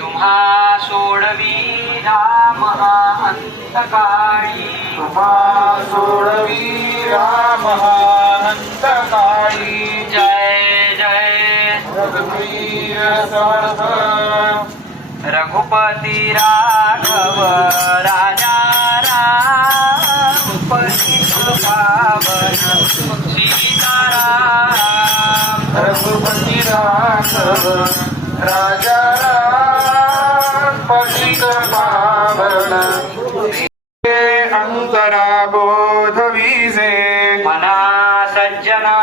तुम्हा सोडवी राम अंतकाळी, तुम्हा सोडवी राम अंतकाळी। जय जय रघुवीर समर्थ रघुपती राघव राजा राम, पतित पावन सीताराम। रघुपती राघव राजा राम, पतित पावन अंतरा बोध विजे। मना सज्जना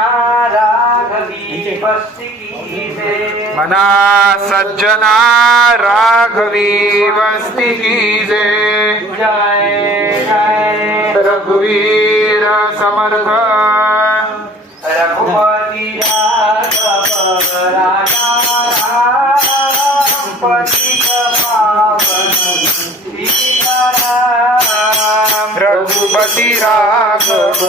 राघवी वस्ती कीजे, मना सज्जना राघवी वस्ती कीजे। जय जय रघुवीर समर्थ रघुपती राघव राजा राम, पतित पावन सीताराम। रघुपती राघव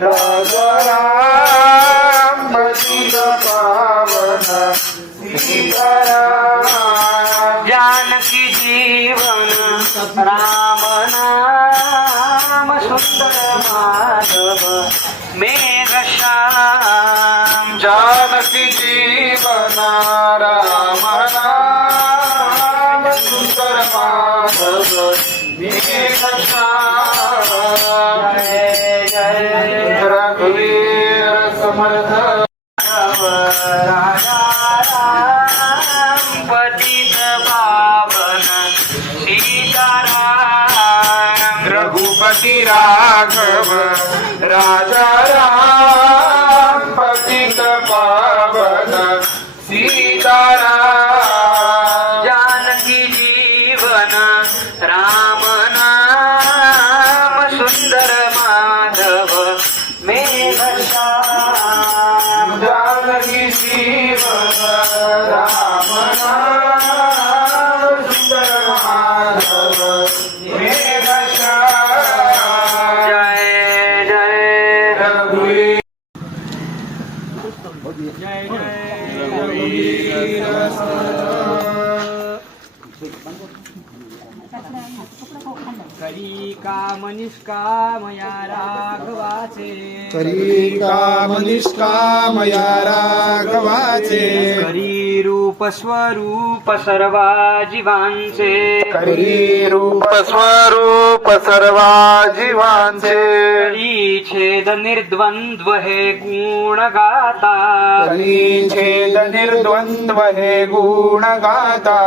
राजा राम, पतित पावन सीताराम। जानकी जीवन राम नाम, सुंदर माधव मेघ श्याम। जानकी जीवन राम नाम, सुंदर माधव मेघ श्याम। जय जय रघुवीर समर्थ राजा राम, पतित पावन सीताराम। रघुपती राघव राजा राम, पतित पावन सीताराम। जानकी जीवन राम नाम, सुंदर माधव मेघ श्याम। जानकी जीवन राम नाम, सुंदर माधव मेघ श्याम। जय जय रघुवीर जय करी काम निष्कामया राघवाचे, करी काम निष्कामया राघवाचे। करी रूप स्वरूप सर्वा जीवांचे, करी रूप स्वरूप सर्वा जीवांचे। करी छेद निर्द्वंद्व हे गुण गाता, करी छेद निर्द्वंद्व हे गुण गाता।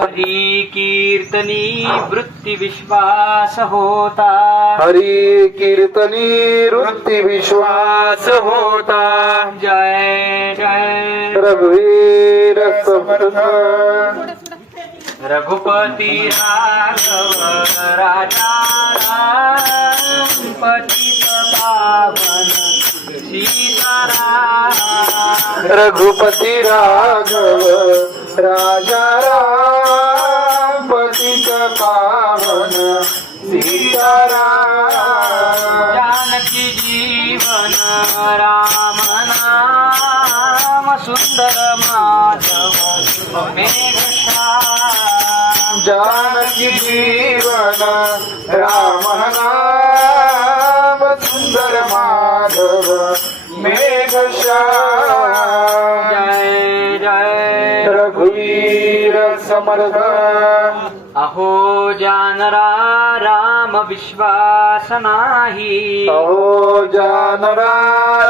हरी कीर्तनी वृत्ती विश्वास होता, हरी कीर्तनी वृत्ती विश्वास होता। जय जय रघुवीर समर्थ रघुपती राघव राजा राम, पतित पावन सीताराम। रघुपती राघव राजा राम, पतित पावन सीताराम। जानकी जीवन राम नाम, सुंदर माधव मेघ श्याम। जानकी जीवन राम नाम, सुंदर माधव मेघ श्याम। जय जय रघुवीर समर्थ अहो जानरा राम विश्वास नाही, अहो जानरा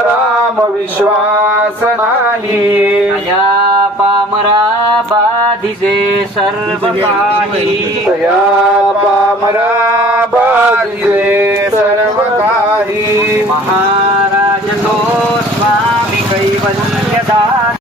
राम विश्वास नाही। अया पामरा बाधिजे सर्व काही, तया पामरा बाधिजे सर्व काही। महाराज तो स्वामी कैवल्यदाता,